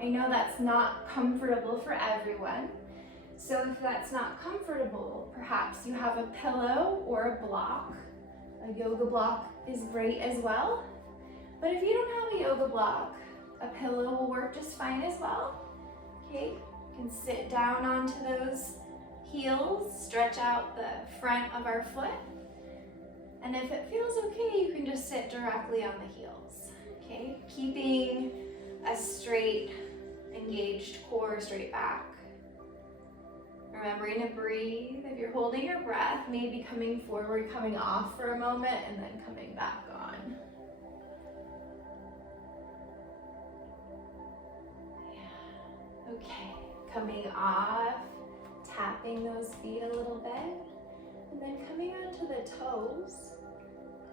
I know that's not comfortable for everyone. So if that's not comfortable, perhaps you have a pillow or a block. A yoga block is great as well. But if you don't have a yoga block, a pillow will work just fine as well. Okay, you can sit down onto those heels, stretch out the front of our foot. And if it feels okay, you can just sit directly on the heels. Okay, keeping a straight, engaged core, straight back. Remembering to breathe. If you're holding your breath, maybe coming forward, coming off for a moment, and then coming back on. Yeah. Okay, coming off, tapping those feet a little bit, and then coming onto the toes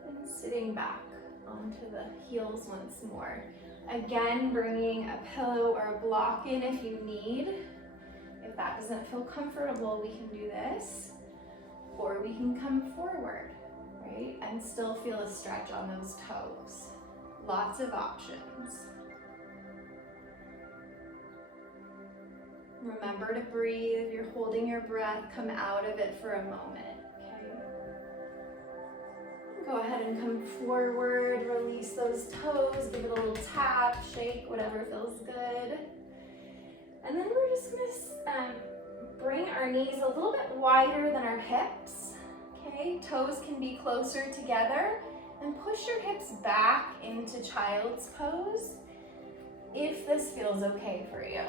and sitting back onto the heels once more. Again, bringing a pillow or a block in if you need. If that doesn't feel comfortable, we can do this, or we can come forward, right? And still feel a stretch on those toes. Lots of options. Remember to breathe. If you're holding your breath, come out of it for a moment, okay? Go ahead and come forward, release those toes, give it a little tap, shake, whatever feels good. And then we're just gonna bring our knees a little bit wider than our hips, okay? Toes can be closer together, and push your hips back into child's pose if this feels okay for you.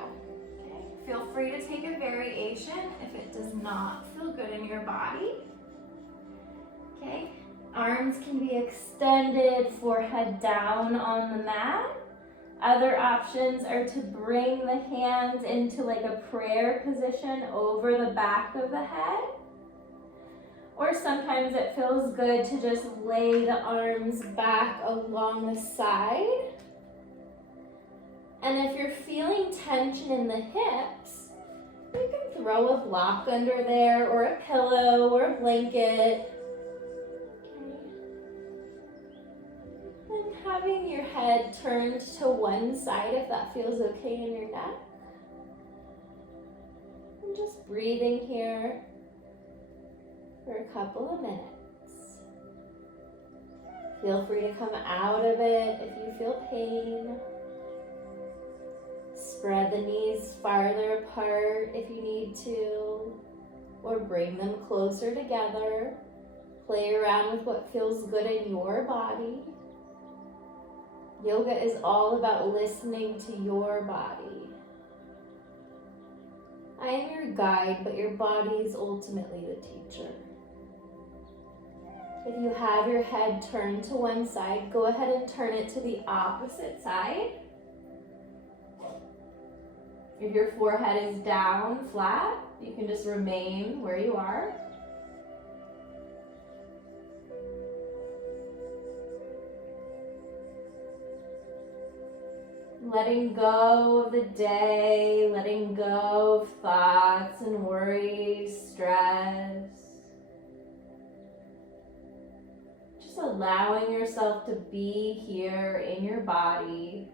Okay? Feel free to take a variation if it does not feel good in your body. Okay? Arms can be extended, forehead down on the mat. Other options are to bring the hands into like a prayer position over the back of the head. Or sometimes it feels good to just lay the arms back along the side. And if you're feeling tension in the hips, you can throw a block under there, or a pillow, or a blanket. Having your head turned to one side if that feels okay in your neck. And just breathing here for a couple of minutes. Feel free to come out of it if you feel pain. Spread the knees farther apart if you need to, or bring them closer together. Play around with what feels good in your body. Yoga is all about listening to your body. I am your guide, but your body is ultimately the teacher. If you have your head turned to one side, go ahead and turn it to the opposite side. If your forehead is down, flat, you can just remain where you are. Letting go of the day, letting go of thoughts and worries, stress. Just allowing yourself to be here in your body.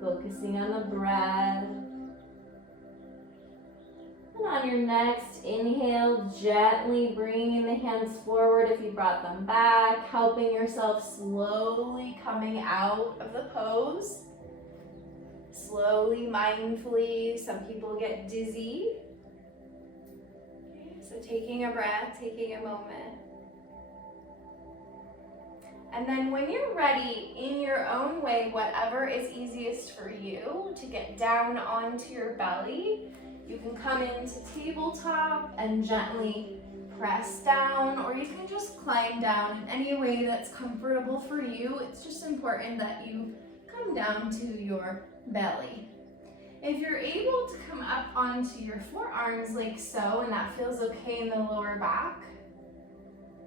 Focusing on the breath. And on your next inhale, gently bringing the hands forward if you brought them back, helping yourself slowly coming out of the pose. Slowly, mindfully. Some people get dizzy. Okay, so taking a breath, taking a moment. And then when you're ready, in your own way, whatever is easiest for you, to get down onto your belly, you can come into tabletop and gently press down, or you can just climb down in any way that's comfortable for you. It's just important that you come down to your belly. If you're able to come up onto your forearms like so, and that feels okay in the lower back,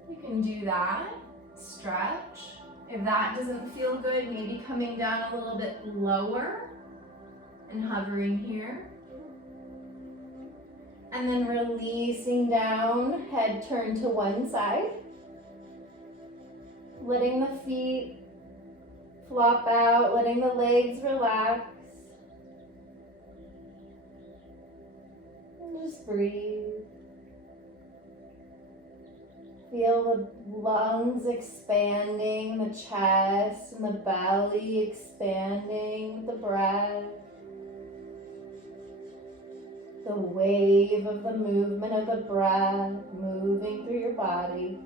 you can do that. Stretch. If that doesn't feel good, maybe coming down a little bit lower and hovering here. And then releasing down, head turned to one side. Letting the feet Flop out, letting the legs relax. And just breathe. Feel the lungs expanding, the chest and the belly expanding with the breath. The wave of the movement of the breath moving through your body.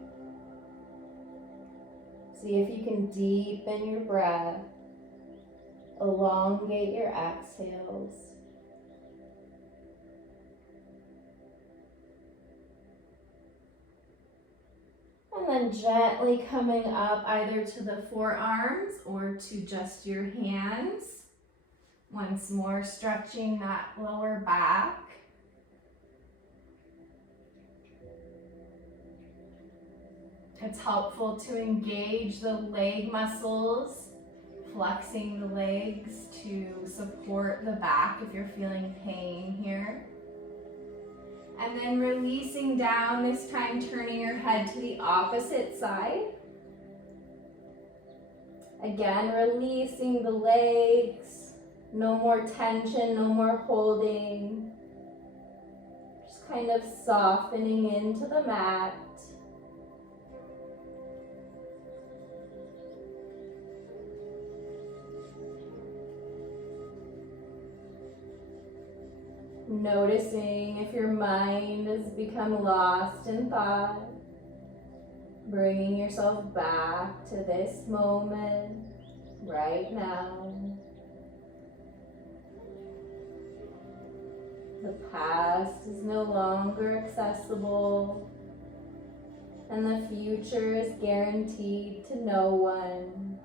See if you can deepen your breath. Elongate your exhales. And then gently coming up either to the forearms or to just your hands. Once more, stretching that lower back. It's helpful to engage the leg muscles, flexing the legs to support the back if you're feeling pain here. And then releasing down, this time turning your head to the opposite side. Again, releasing the legs, no more tension, no more holding. Just kind of softening into the mat. Noticing if your mind has become lost in thought, bringing yourself back to this moment, right now. The past is no longer accessible, and the future is guaranteed to no one.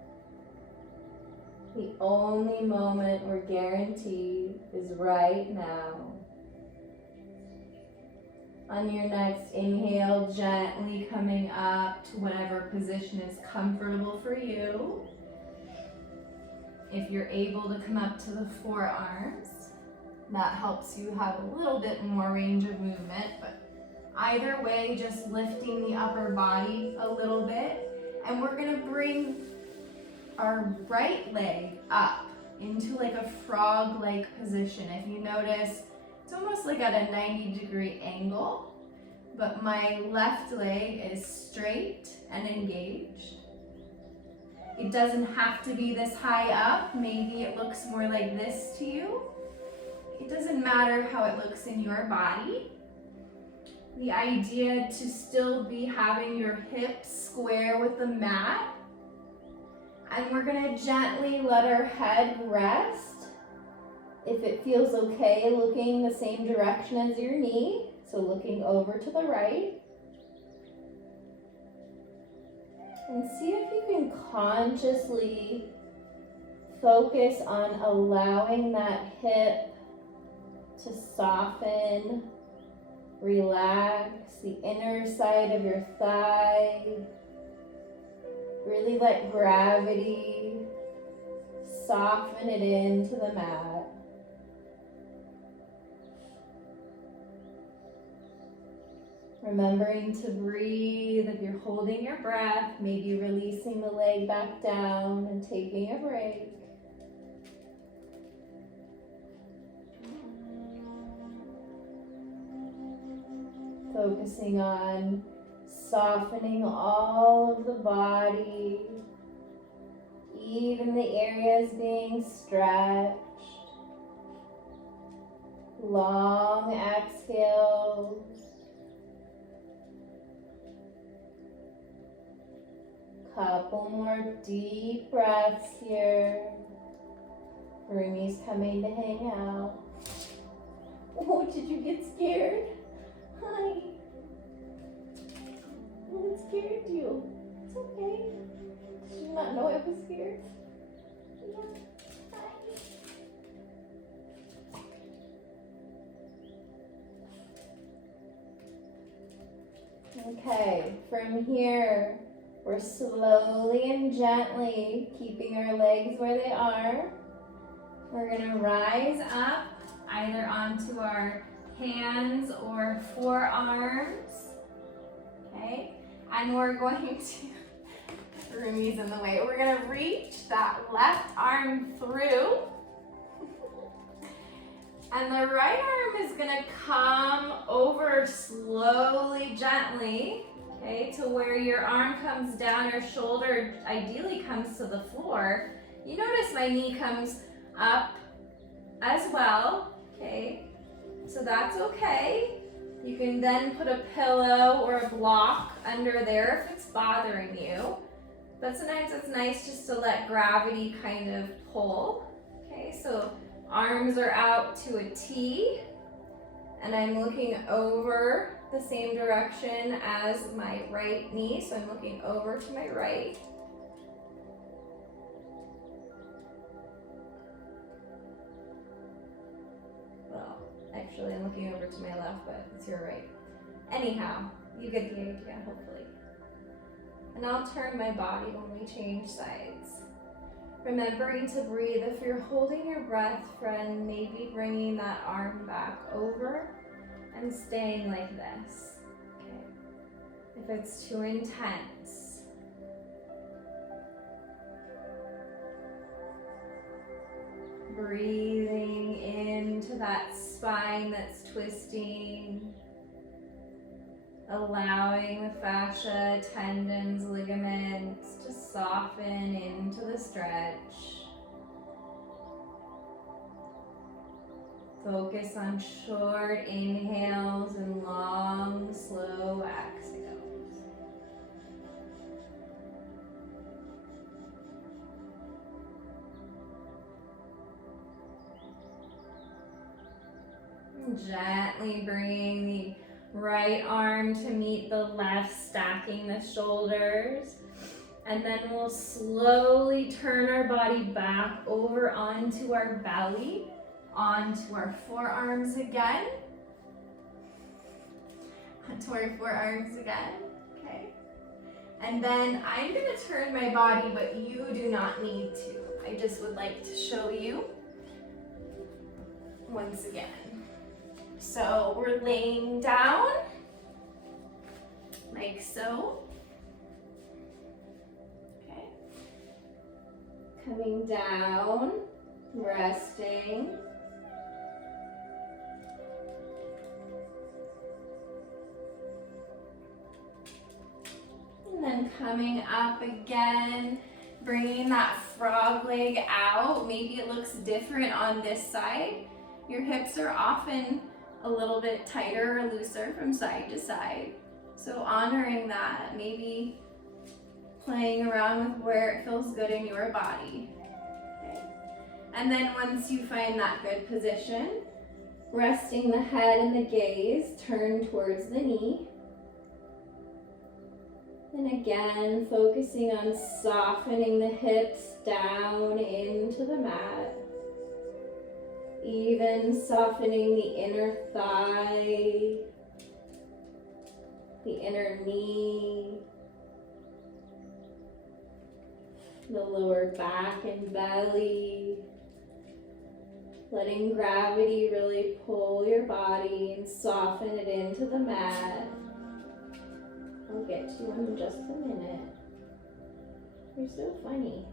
The only moment we're guaranteed is right now. On your next inhale, gently coming up to whatever position is comfortable for you. If you're able to come up to the forearms, that helps you have a little bit more range of movement, but either way, just lifting the upper body a little bit. And we're gonna bring our right leg up into like a frog-like position. If you notice, it's almost like at a 90-degree angle, but my left leg is straight and engaged. It doesn't have to be this high up. Maybe it looks more like this to you. It doesn't matter how it looks in your body. The idea to still be having your hips square with the mat. And we're gonna gently let our head rest. If it feels okay, looking the same direction as your knee. So looking over to the right. And see if you can consciously focus on allowing that hip to soften, relax the inner side of your thigh. Really let gravity soften it into the mat. Remembering to breathe. If you're holding your breath, maybe releasing the leg back down and taking a break. Focusing on softening all of the body, even the areas being stretched. Long exhales. Couple more deep breaths here. Rumi's coming to hang out. Oh, did you get scared? Hi. Oh, it scared you. It's okay. Did you not know I was scared? Yeah. Hi. Okay, from here, we're slowly and gently keeping our legs where they are. We're gonna rise up either onto our hands or forearms, okay? And we're going to Roomy's in the way. We're gonna reach that left arm through. And the right arm is gonna come over slowly, gently, okay, to where your arm comes down, your shoulder ideally comes to the floor. You notice my knee comes up as well, okay? So that's okay. You can then put a pillow or a block under there if it's bothering you. But sometimes it's nice just to let gravity kind of pull. Okay, so arms are out to a T, and I'm looking over the same direction as my right knee, so I'm looking over to my right. Well, actually I'm looking over to my left, but it's your right. Anyhow, you get the idea, hopefully. And I'll turn my body when we change sides. Remembering to breathe. If you're holding your breath, friend, maybe bringing that arm back over and staying like this. Okay. If it's too intense. Breathing into that spine that's twisting. Allowing the fascia, tendons, ligaments to soften into the stretch. Focus on short inhales and long, slow exhales. And gently bring the right arm to meet the left, stacking the shoulders. And then we'll slowly turn our body back over onto our belly, onto our forearms again. Onto our forearms again, okay? And then I'm gonna turn my body, but you do not need to. I just would like to show you once again. So we're laying down, like so. Okay. Coming down, resting. And then coming up again, bringing that frog leg out. Maybe it looks different on this side. Your hips are often a little bit tighter or looser from side to side. So honoring that, maybe playing around with where it feels good in your body. Okay. And then once you find that good position, resting the head and the gaze, turn towards the knee. And again, focusing on softening the hips down into the mat. Even softening the inner thigh, the inner knee, the lower back and belly. Letting gravity really pull your body and soften it into the mat. I'll get to you in just a minute. You're so funny.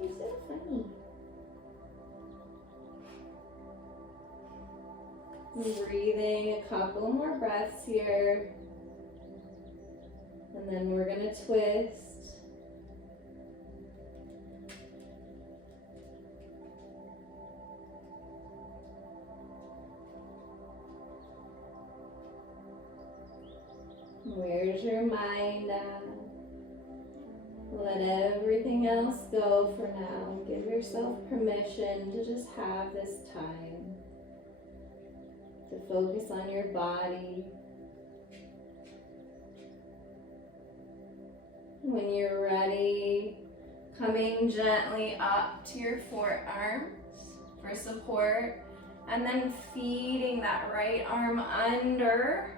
You're so funny. Breathing a couple more breaths here. And then we're going to twist. Where's your mind at? Let everything else go for now. Give yourself permission to just have this time to focus on your body. When you're ready, coming gently up to your forearms for support, and then feeding that right arm under.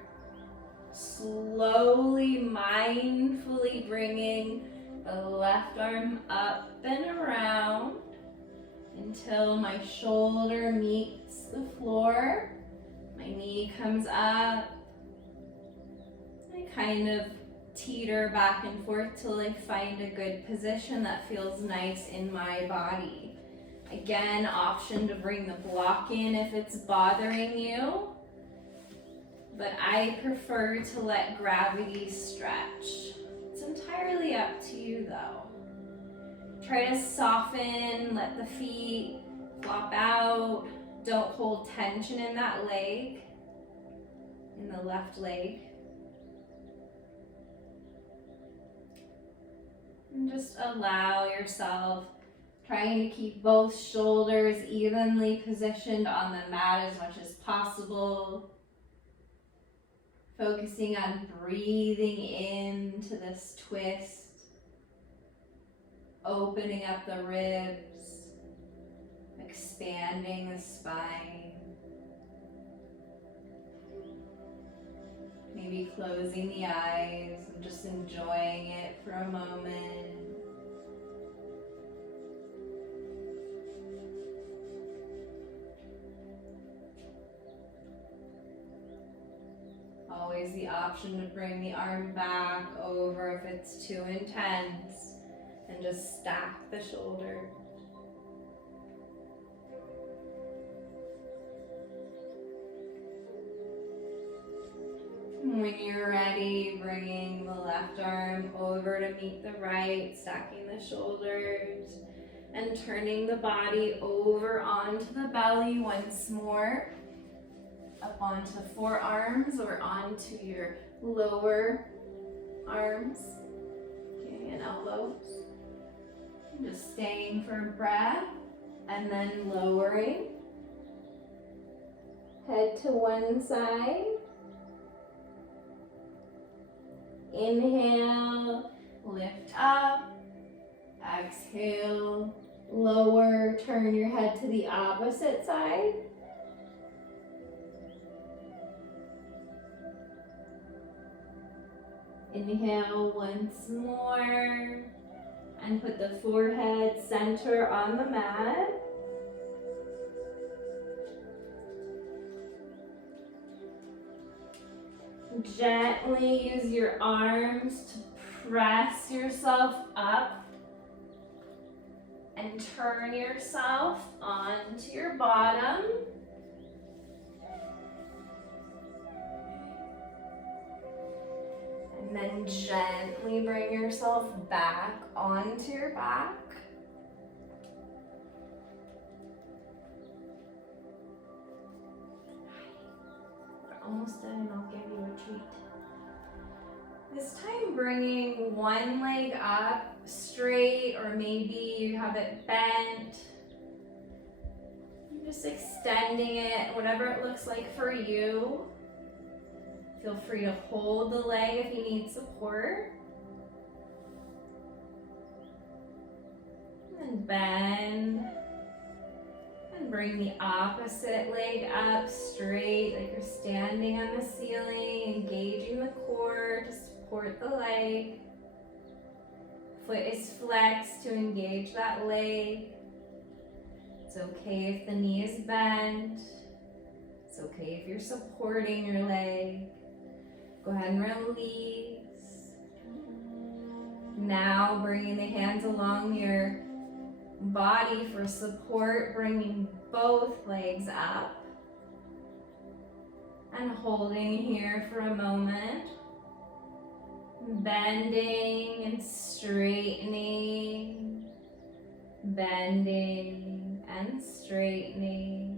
Slowly, mindfully bringing the left arm up and around until my shoulder meets the floor. My knee comes up. I kind of teeter back and forth till I find a good position that feels nice in my body. Again, option to bring the block in if it's bothering you, but I prefer to let gravity stretch. It's entirely up to you though. Try to soften, let the feet flop out. Don't hold tension in that leg, in the left leg. And just allow yourself, trying to keep both shoulders evenly positioned on the mat as much as possible. Focusing on breathing into this twist. Opening up the ribs. Expanding the spine. Maybe closing the eyes and just enjoying it for a moment. Always the option to bring the arm back over if it's too intense, and just stack the shoulder. When you're ready, bringing the left arm over to meet the right, stacking the shoulders, and turning the body over onto the belly once more. Up onto the forearms or onto your lower arms, okay, and elbows. Just staying for a breath and then lowering. Head to one side. Inhale, lift up. Exhale, lower, turn your head to the opposite side. Inhale once more, and put the forehead center on the mat. Gently use your arms to press yourself up and turn yourself onto your bottom. And then gently bring yourself back onto your back. We're almost done and I'll give you a treat. This time bringing one leg up straight, or maybe you have it bent. Just extending it, whatever it looks like for you. Feel free to hold the leg if you need support. And bend. And bring the opposite leg up straight, like you're standing on the ceiling, engaging the core to support the leg. Foot is flexed to engage that leg. It's okay if the knee is bent. It's okay if you're supporting your leg. Go ahead and release. Now bringing the hands along your body for support, bringing both legs up. And holding here for a moment. Bending and straightening. Bending and straightening.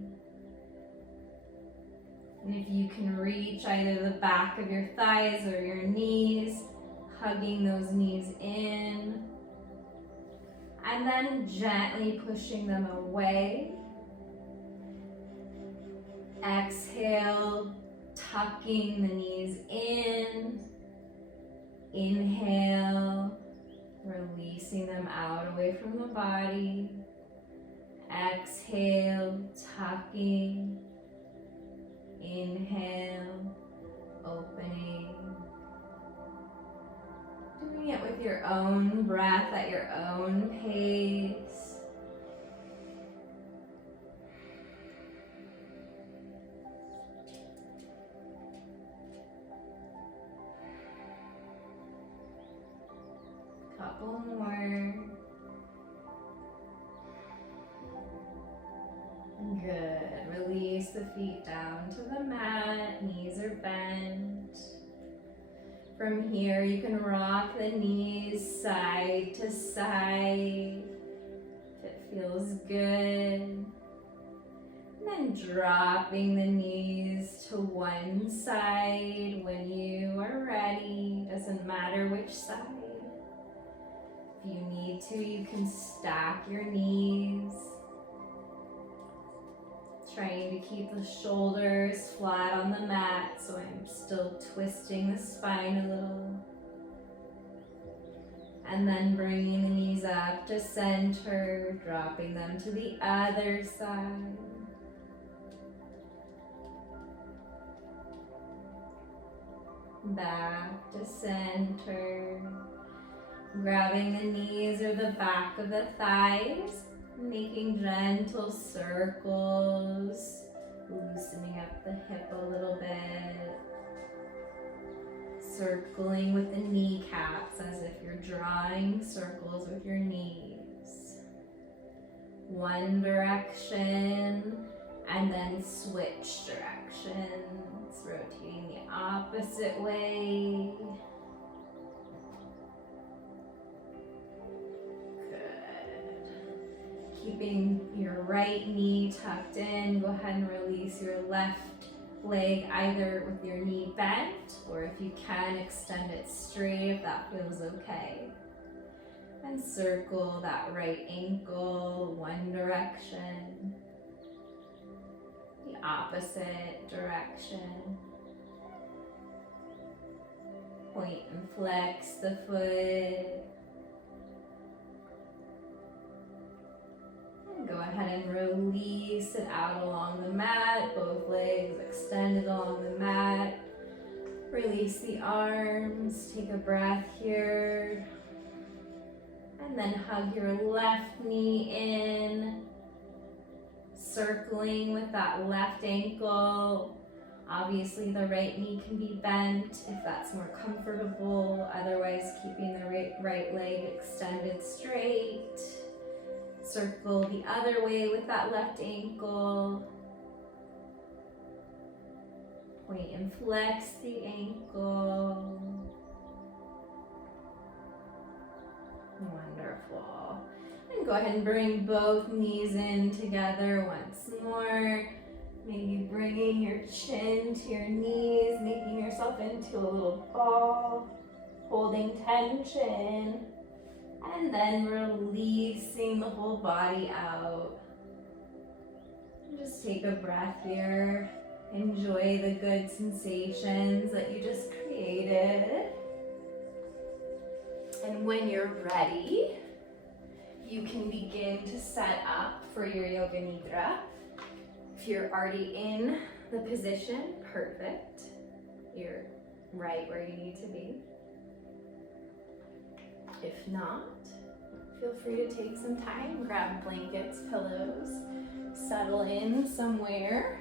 And if you can reach either the back of your thighs or your knees, hugging those knees in. And then gently pushing them away. Exhale, tucking the knees in. Inhale, releasing them out away from the body. Exhale, tucking. Inhale, opening. Doing it with your own breath at your own pace. couple more. Good. Release the feet down to the mat. Knees are bent. From here, you can rock the knees side to side if it feels good. And then dropping the knees to one side when you are ready. Doesn't matter which side. If you need to, you can stack your knees. Trying to keep the shoulders flat on the mat, so I'm still twisting the spine a little. And then bringing the knees up to center, dropping them to the other side. Back to center. Grabbing the knees or the back of the thighs. Making gentle circles, loosening up the hip a little bit, circling with the kneecaps as if you're drawing circles with your knees. One direction and then switch directions, rotating the opposite way. Keeping your right knee tucked in, go ahead and release your left leg either with your knee bent, or if you can, extend it straight if that feels okay. And circle that right ankle one direction, the opposite direction. Point and flex the foot. Go ahead and release it out along the mat, both legs extended along the mat. Release the arms, take a breath here. And then hug your left knee in, circling with that left ankle. Obviously the right knee can be bent if that's more comfortable, otherwise keeping the right leg extended straight. Circle the other way with that left ankle. Point and flex the ankle. Wonderful. And go ahead and bring both knees in together once more. Maybe bringing your chin to your knees, making yourself into a little ball, holding tension. And then releasing the whole body out. And just take a breath here. Enjoy the good sensations that you just created. And when you're ready, you can begin to set up for your Yoga Nidra. If you're already in the position, perfect. You're right where you need to be. If not, feel free to take some time, grab blankets, pillows, settle in somewhere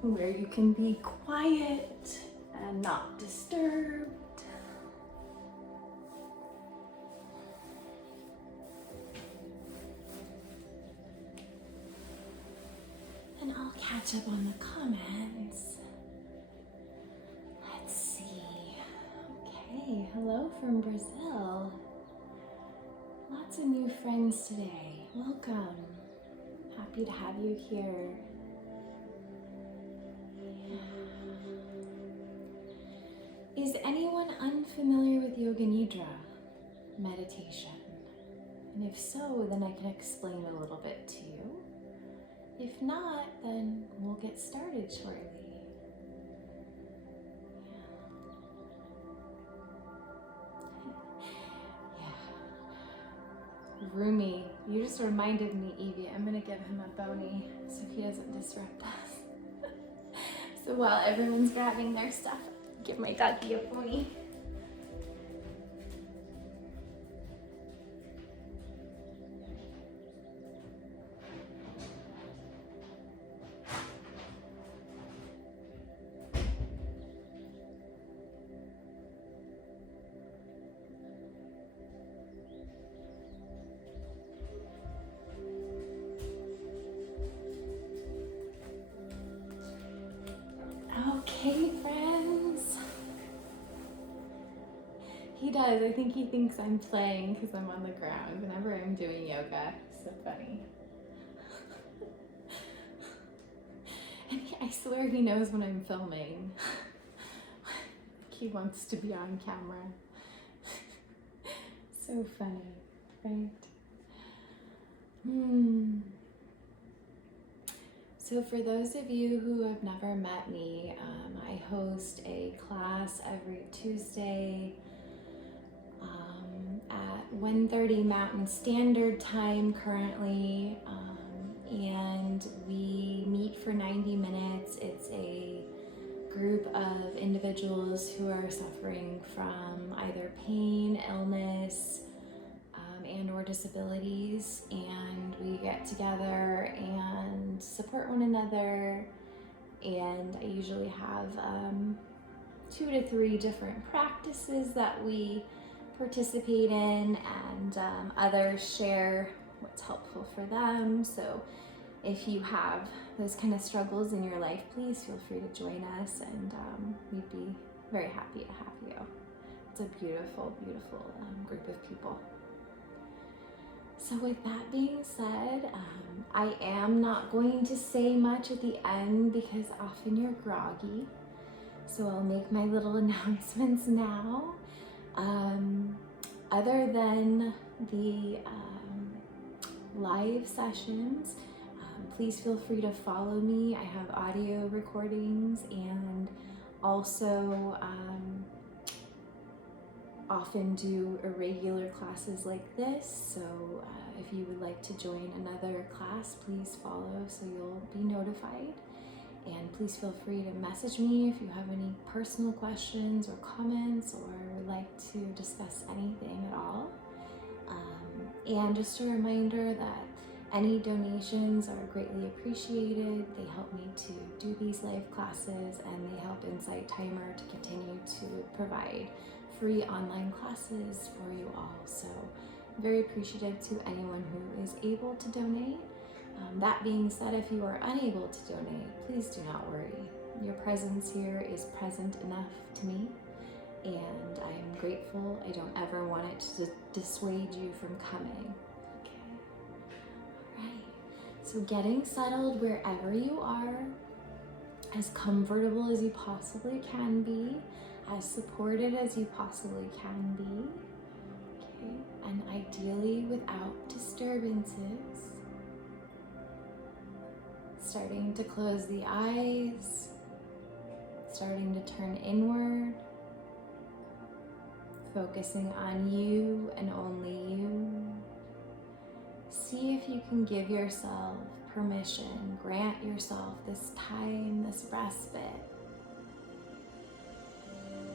where you can be quiet and not disturbed. And I'll catch up on the comments. Let's see. Hey, hello from Brazil. Lots of new friends today. Welcome. Happy to have you here. Is anyone unfamiliar with Yoga Nidra meditation? And if so, then I can explain a little bit to you. If not, then we'll get started shortly. Rumi, you just reminded me, Evie, I'm gonna give him a bony so he doesn't disrupt us. So while everyone's grabbing their stuff, give my doggy a bony. Hey friends. He does. I think he thinks I'm playing because I'm on the ground whenever I'm doing yoga. So funny. And I swear he knows when I'm filming. He wants to be on camera. So funny, right? So for those of you who have never met me, I host a class every Tuesday at 1:30 Mountain Standard Time currently, and we meet for 90 minutes. It's a group of individuals who are suffering from either pain, illness, and or disabilities, and we get together and support one another. And I usually have 2 to 3 different practices that we participate in, and others share what's helpful for them. So if you have those kind of struggles in your life, please feel free to join us, and we'd be very happy to have you. It's a beautiful, beautiful group of people. So with that being said, I am not going to say much at the end because often you're groggy. So I'll make my little announcements now. Other than the live sessions, please feel free to follow me. I have audio recordings and also often do irregular classes like this. So if you would like to join another class, please follow so you'll be notified. And please feel free to message me if you have any personal questions or comments or would like to discuss anything at all. And just a reminder that any donations are greatly appreciated. They help me to do these live classes, and they help Insight Timer to continue to provide free online classes for you all. So very appreciative to anyone who is able to donate. That being said, if you are unable to donate, please do not worry. Your presence here is present enough to me, and I am grateful. I don't ever want it to dissuade you from coming. Okay. All right. So getting settled wherever you are, as comfortable as you possibly can be, as supported as you possibly can be, okay, and ideally without disturbances. Starting to close the eyes, starting to turn inward, focusing on you and only you. See if you can give yourself permission, grant yourself this time, this respite.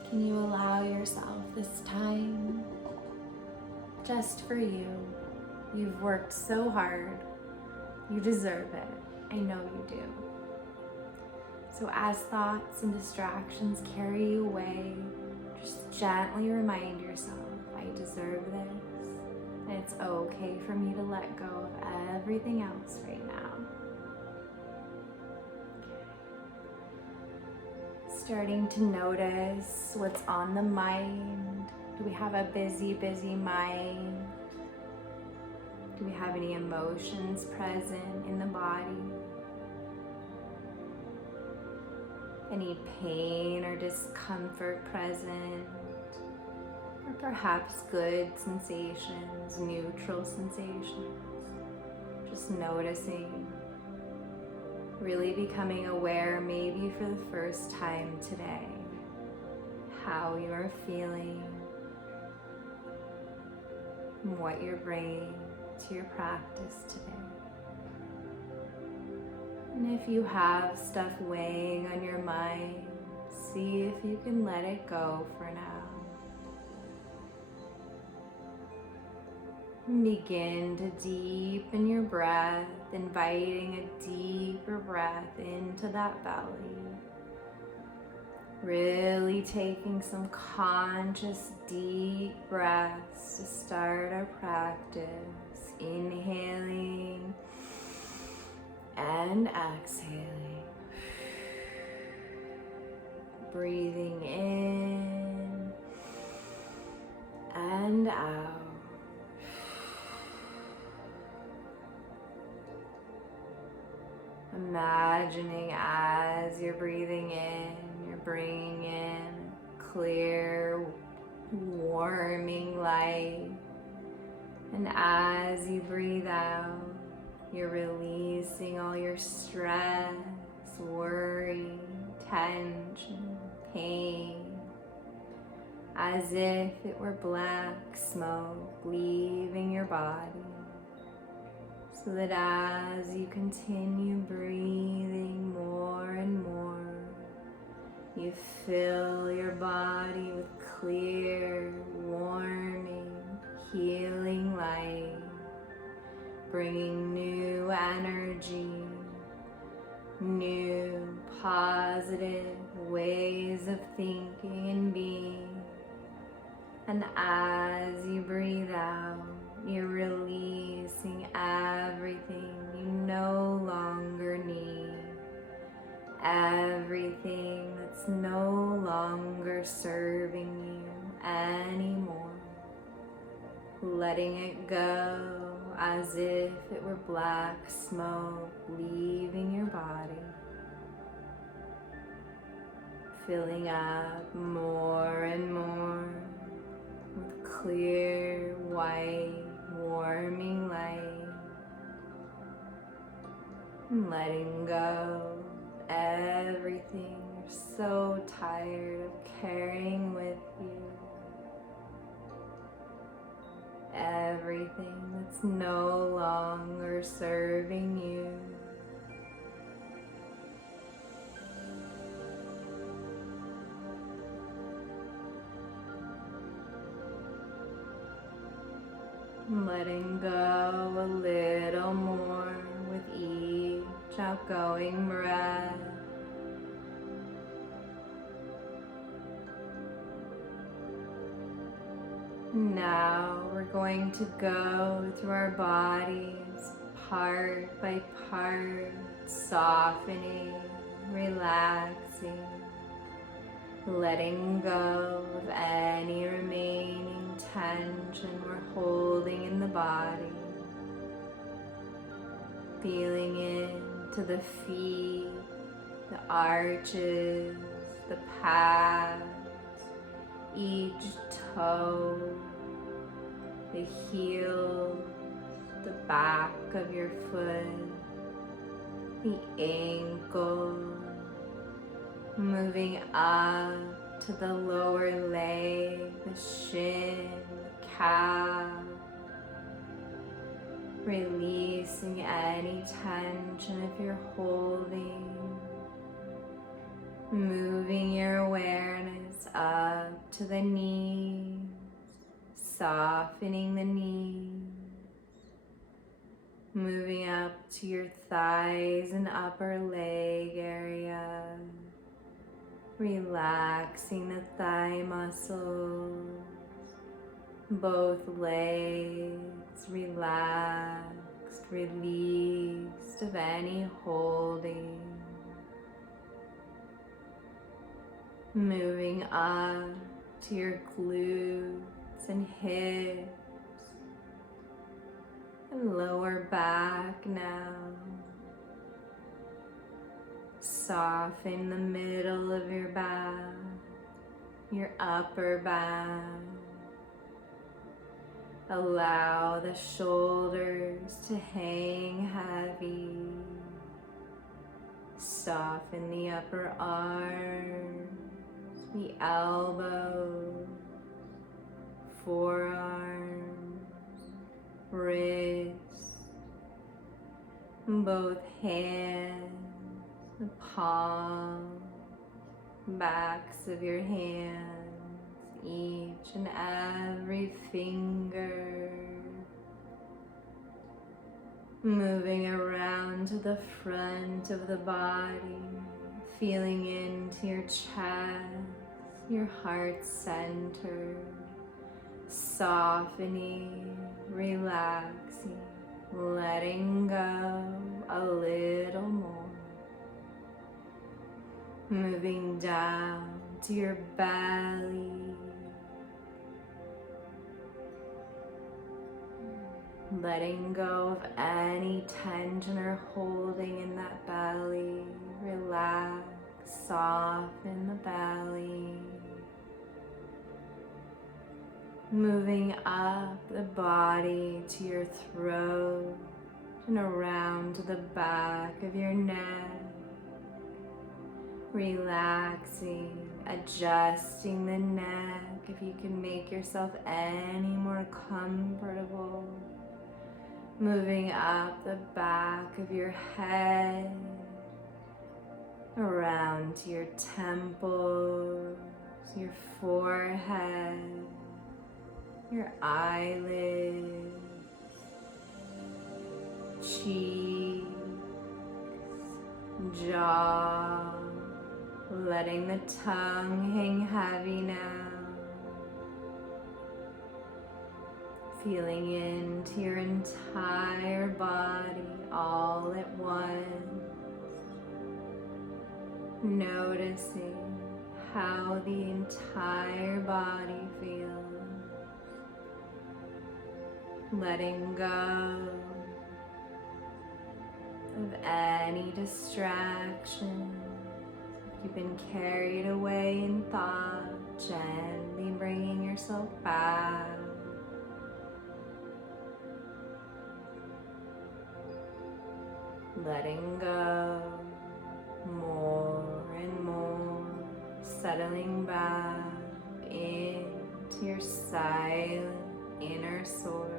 Can you allow yourself this time just for you? You've worked so hard. You deserve it. I know you do. So as thoughts and distractions carry you away, just gently remind yourself, I deserve this, and it's okay for me to let go of everything else right now. Starting to notice what's on the mind. Do we have a busy, busy mind? Do we have any emotions present in the body? Any pain or discomfort present? Or perhaps good sensations, neutral sensations? Just noticing. Really becoming aware, maybe for the first time today, how you are feeling, and what you're bringing to your practice today. And if you have stuff weighing on your mind, see if you can let it go for now. Begin to deepen your breath, inviting a deeper breath into that belly. Really taking some conscious deep breaths to start our practice. Inhaling and exhaling. breathing in and out. Imagining as you're breathing in, you're bringing in clear, warming light. And as you breathe out, you're releasing all your stress, worry, tension, pain, as if it were black smoke leaving your body. So that as you continue breathing more and more, you fill your body with clear, warming, healing light, bringing new energy, new positive ways of thinking and being. And as you breathe out, you're releasing everything you no longer need, everything that's no longer serving you anymore, letting it go as if it were black smoke leaving your body, filling up more and more with clear, white, warming light, and letting go of everything you're so tired of carrying with you, everything that's no longer serving you. Letting go a little more with each outgoing breath. Now we're going to go through our bodies part by part, softening, relaxing, letting go of any remaining tension we're holding in the body, feeling into the feet, the arches, the pads, each toe, the heel, the back of your foot, the ankle, moving up to the lower leg, the shin, the calf, releasing any tension if you're holding, moving your awareness up to the knees, softening the knees, moving up to your thighs and upper leg area, relaxing the thigh muscles, both legs relaxed, released of any holding, moving up to your glutes and hips and lower back now. Soften the middle of your back, your upper back. Allow the shoulders to hang heavy. Soften the upper arms, the elbows, forearms, wrists, both hands, the palm, backs of your hands, each and every finger, moving around to the front of the body, feeling into your chest, your heart center, softening, relaxing, letting go a little more. Moving down to your belly. Letting go of any tension or holding in that belly. Relax, soften the belly. Moving up the body to your throat and around to the back of your neck. Relaxing, adjusting the neck if you can make yourself any more comfortable. Moving up the back of your head, around to your temples, your forehead, your eyelids, cheeks, jaw, letting the tongue hang heavy now. Feeling into your entire body all at once. Noticing how the entire body feels. Letting go of any distraction. If you've been carried away in thought, gently bringing yourself back. Letting go more and more, settling back into your silent inner source.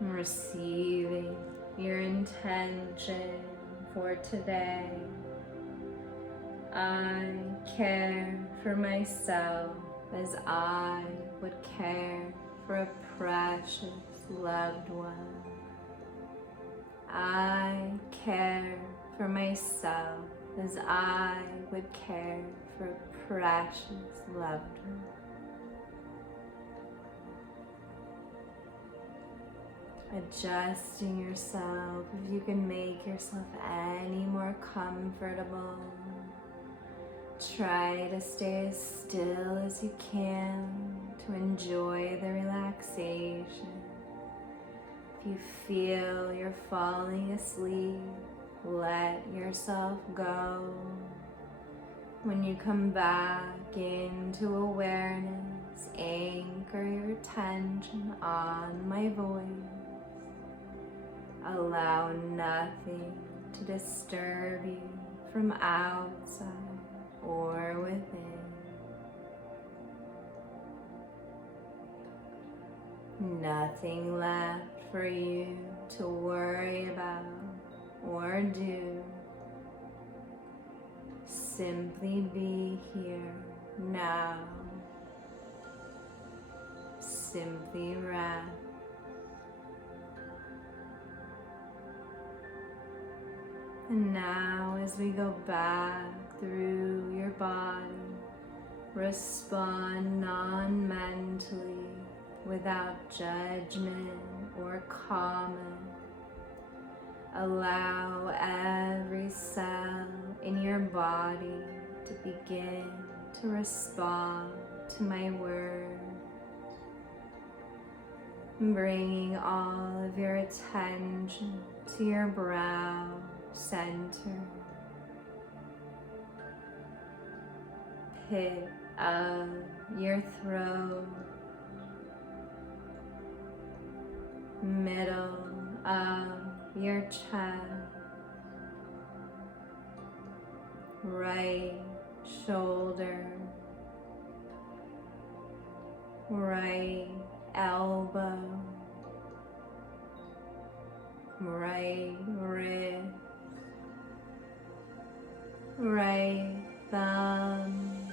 Receiving your intention for today. I care for myself as I would care for a precious loved one. I care for myself as I would care for a precious loved one. Adjusting yourself if you can make yourself any more comfortable. Try to stay as still as you can to enjoy the relaxation. If you feel you're falling asleep, let yourself go. When you come back into awareness, anchor your attention on my voice. Allow nothing to disturb you from outside or within. Nothing left for you to worry about or do. Simply be here now. Simply rest. And now as we go back through your body, respond non-mentally, without judgment or comment. Allow every cell in your body to begin to respond to my words. Bringing all of your attention to your brow center, pit of your throat, middle of your chest, right shoulder, right elbow, right wrist, right thumb,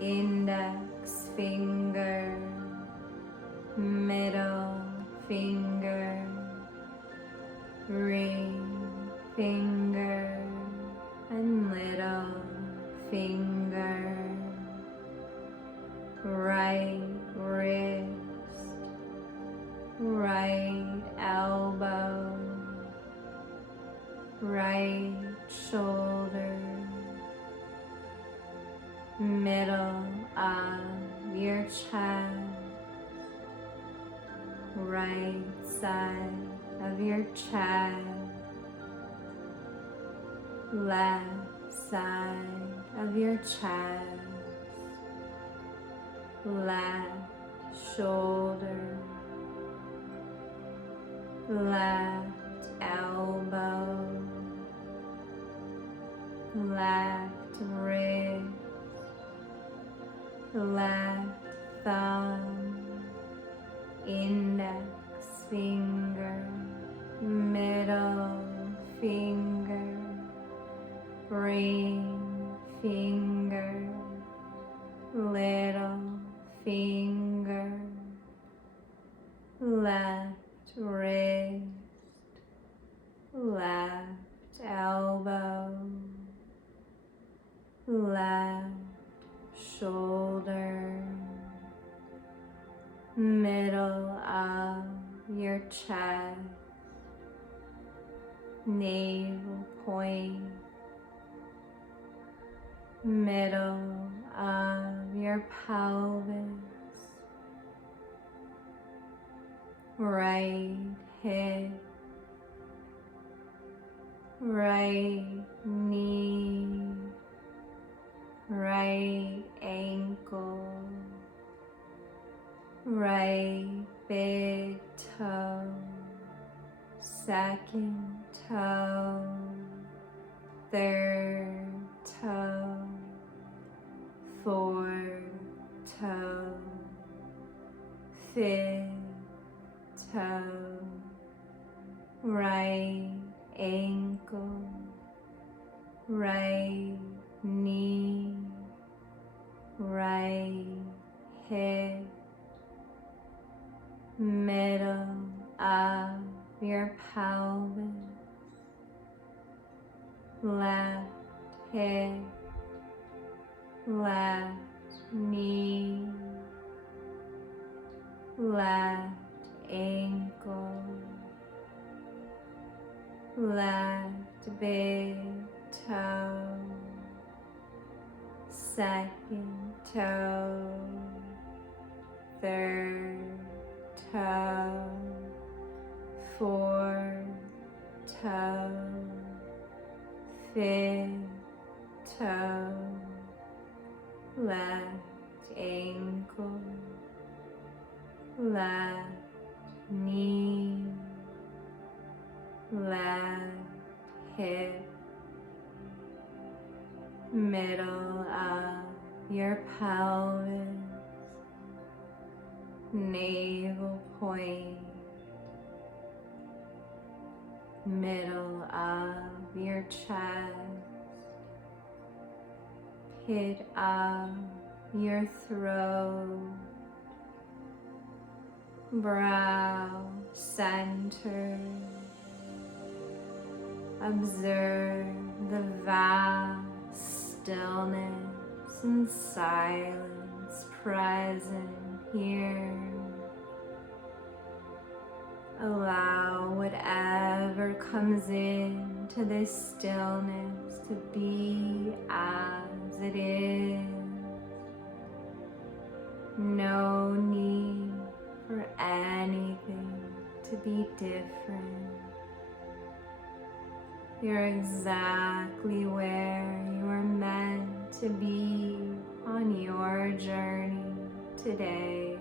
index finger, middle finger, ring finger, and little finger, right wrist, right elbow, chest, right side of your chest, left side of your chest, left shoulder, left elbow, left wrist, left thumb, index finger, middle finger, ring finger, little finger, left wrist, left elbow, left shoulder, middle of your chest, navel point, middle of your pelvis, right hip, right knee, right ankle, right big toe, second toe, third toe, fourth toe, fifth toe, right ankle, right knee, right hip, middle of your pelvis, left hip, left knee, left ankle, left big toe, second toe, third toe, fourth toe, fifth toe, left ankle, left knee, left hip, middle of your pelvis, navel point, middle of your chest, pit of your throat, brow center. Observe the vast stillness and silence present here. Allow whatever comes into this stillness to be as it is. No need for anything to be different. You're exactly where you are meant to be on your journey today.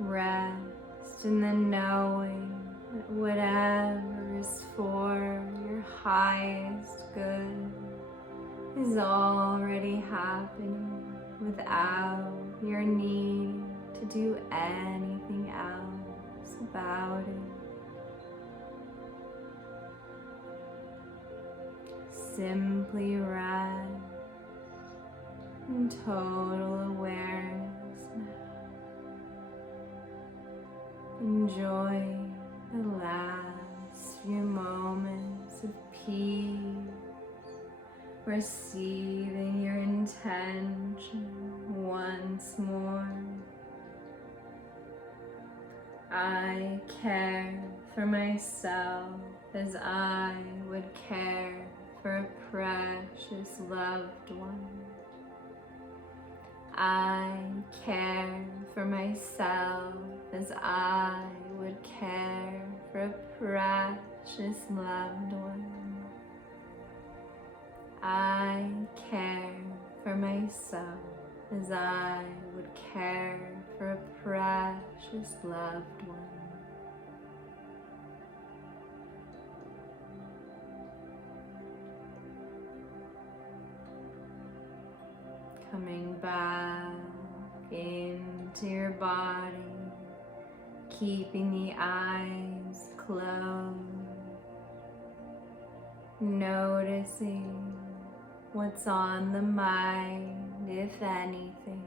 Rest in the knowing that whatever is for your highest good is already happening without your need to do anything else about it. Simply rest in total awareness now. Enjoy the last few moments of peace, receiving your intention once more. I care for myself as I would care for a precious loved one. I care for myself as I would care for a precious loved one. I care for myself as I would care for a precious loved one. Coming back into your body, keeping the eyes closed, noticing what's on the mind, if anything.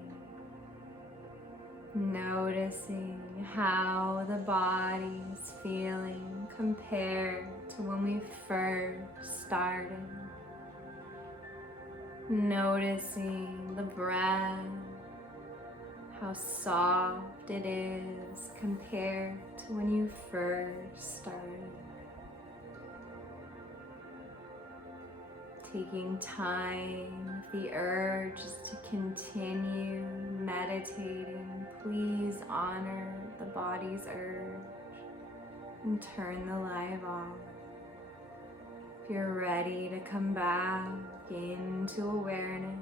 Noticing how the body's feeling compared to when we first started. Noticing the breath, how soft it is compared to when you first started. Taking time, if the urge is to continue meditating, please honor the body's urge and turn the light off. If you're ready to come back into awareness,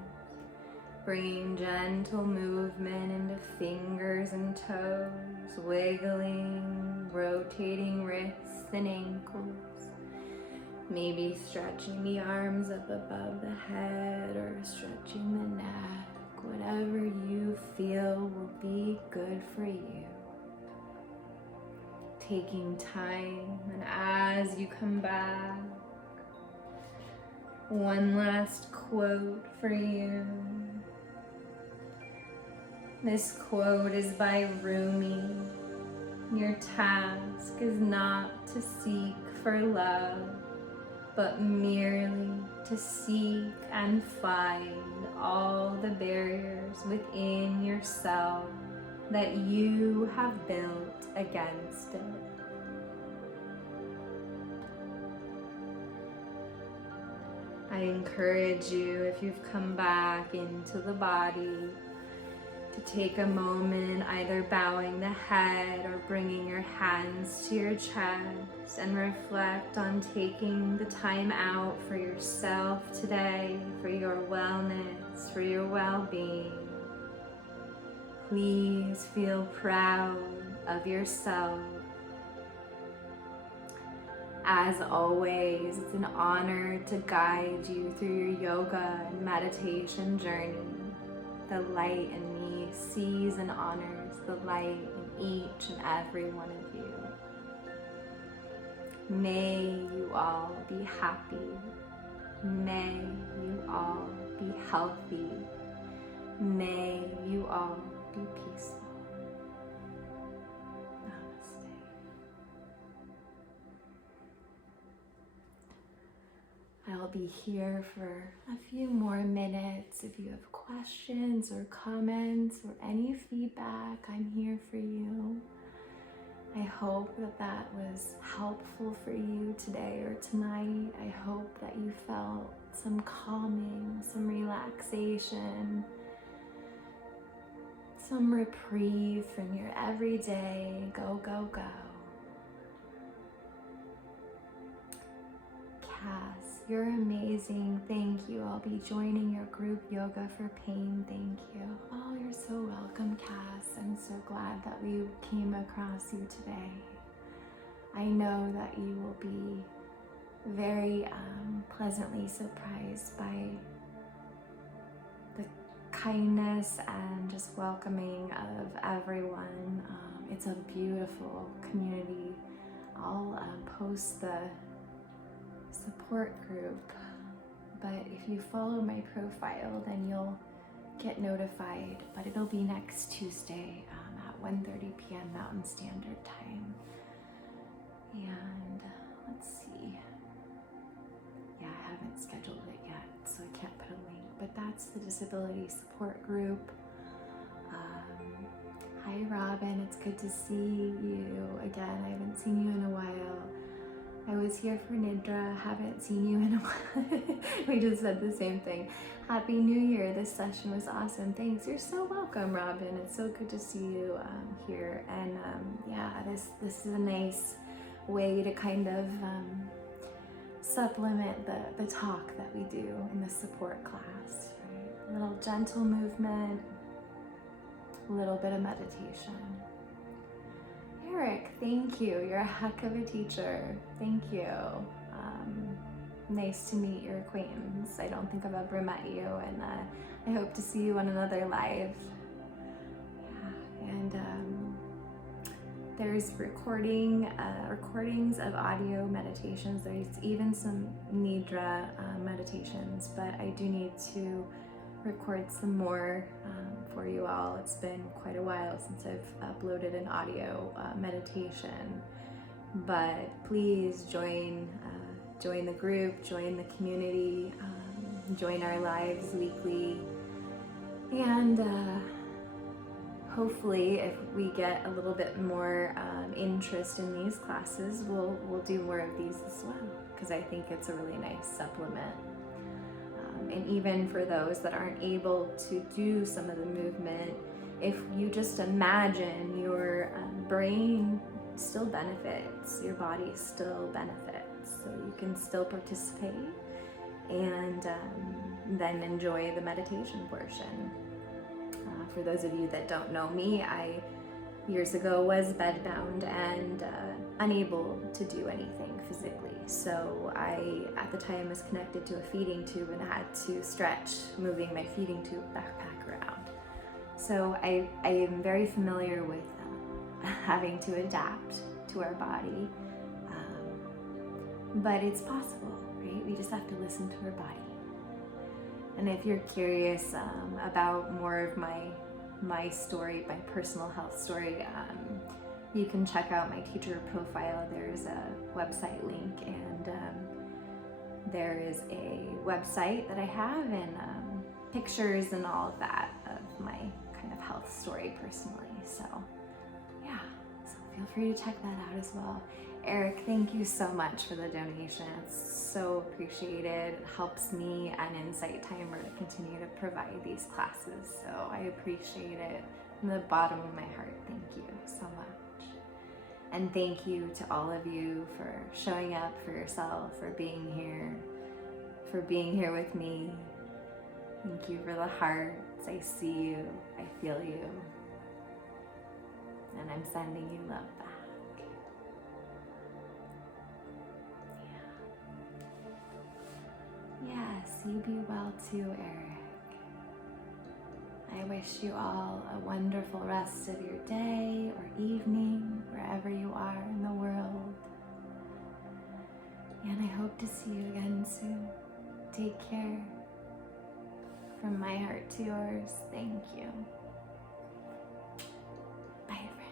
bringing gentle movement into fingers and toes, wiggling, rotating wrists and ankles. Maybe stretching the arms up above the head or stretching the neck, whatever you feel will be good for you. Taking time, and as you come back, one last quote for you. This quote is by Rumi. Your task is not to seek for love, but merely to seek and find all the barriers within yourself that you have built against it. I encourage you, if you've come back into the body, to take a moment either bowing the head or bringing your hands to your chest and reflect on taking the time out for yourself today, for your wellness, for your well-being. Please feel proud of yourself. As always, it's an honor to guide you through your yoga and meditation journey. The light in me sees and honors the light in each and every one of you. May you all be happy. May you all be healthy. May you all be peaceful. Namaste. I'll be here for a few more minutes. If you have questions or comments or any feedback, I'm here for you. I hope that that was helpful for you today or tonight. I hope that you felt some calming, some relaxation, some reprieve from your everyday go, go, go. Cass, you're amazing. Thank you. I'll be joining your group yoga for pain. Thank you. Oh, you're so welcome, Cass. I'm so glad that we came across you today. I know that you will be very pleasantly surprised by the kindness and just welcoming of everyone. It's a beautiful community. I'll post the support group, but if you follow my profile, then you'll get notified. But it'll be next Tuesday at 1:30 p.m. Mountain Standard Time. And let's see. Yeah, I haven't scheduled it yet, so I can't put a link. But that's the disability support group. Hi, Robin. It's good to see you again. I haven't seen you in a while. I was here for Nidra, haven't seen you in a while. We just said the same thing. Happy New Year, this session was awesome. Thanks, you're so welcome, Robin. It's so good to see you here. And yeah, this is a nice way to kind of supplement the talk that we do in the support class. Right? A little gentle movement, a little bit of meditation. Eric, thank you. You're a heck of a teacher. Thank you. Nice to meet your acquaintance. I don't think I've ever met you, and I hope to see you on another live. Yeah, and there's recordings of audio meditations. There's even some Nidra meditations, but I do need to record some more for you all. It's been quite a while since I've uploaded an audio meditation, but please join the group, join the community, join our lives weekly, and hopefully if we get a little bit more interest in these classes, we'll do more of these as well, because I think it's a really nice supplement. And even for those that aren't able to do some of the movement, if you just imagine your brain still benefits, your body still benefits, so you can still participate and then enjoy the meditation portion. For those of you that don't know me, I years ago was bedbound and unable to do anything physically. So I, at the time, was connected to a feeding tube and had to stretch, moving my feeding tube backpack around. So I am very familiar with having to adapt to our body, but it's possible, right? We just have to listen to our body. And if you're curious about more of my story, my personal health story, you can check out my teacher profile. There's a website link, and there is a website that I have, and pictures and all of that of my kind of health story personally. So yeah, so feel free to check that out as well. Eric, thank you so much for the donation. It's so appreciated. It helps me and Insight Timer to continue to provide these classes. So I appreciate it from the bottom of my heart. Thank you so much. And thank you to all of you for showing up for yourself, for being here with me. Thank you for the hearts. I see you, I feel you, and I'm sending you love back. Yes, you be well too, Eric. I wish you all a wonderful rest of your day or evening, wherever you are in the world. And I hope to see you again soon. Take care. From my heart to yours, thank you. Bye, everyone.